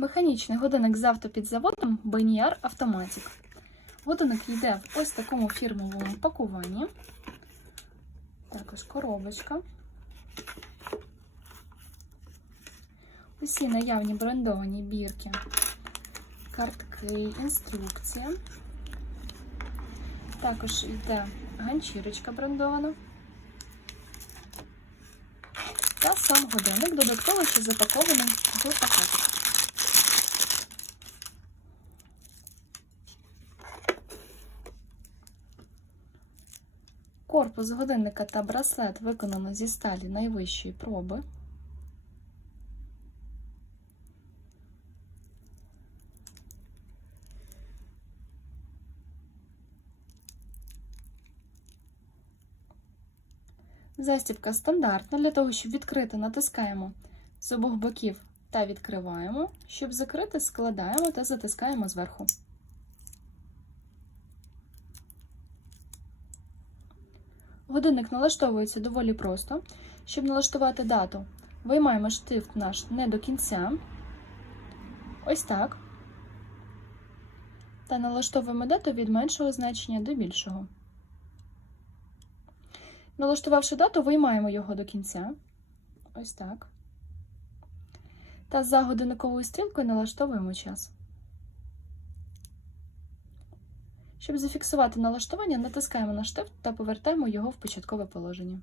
Механічний годинник з автопідзаводом Beniar Automatic. Годинник йде в ось такому фірмовому пакуванні. Також коробочка. Усі наявні брендовані бірки, картки, інструкція. Також йде ганчірочка брендована. Та сам годинник додатково ще запакований в пакетик. Корпус годинника та браслет виконано зі сталі найвищої проби. Застібка стандартна. Для того, щоб відкрити, натискаємо з обох боків та відкриваємо. Щоб закрити, складаємо та затискаємо зверху. Годинник налаштовується доволі просто. Щоб налаштувати дату, виймаємо штифт наш не до кінця. Ось так. Та налаштовуємо дату від меншого значення до більшого. Налаштувавши дату, виймаємо його до кінця. Ось так. Та за годинниковою стрілкою налаштовуємо час. Щоб зафіксувати налаштування, натискаємо на штифт та повертаємо його в початкове положення.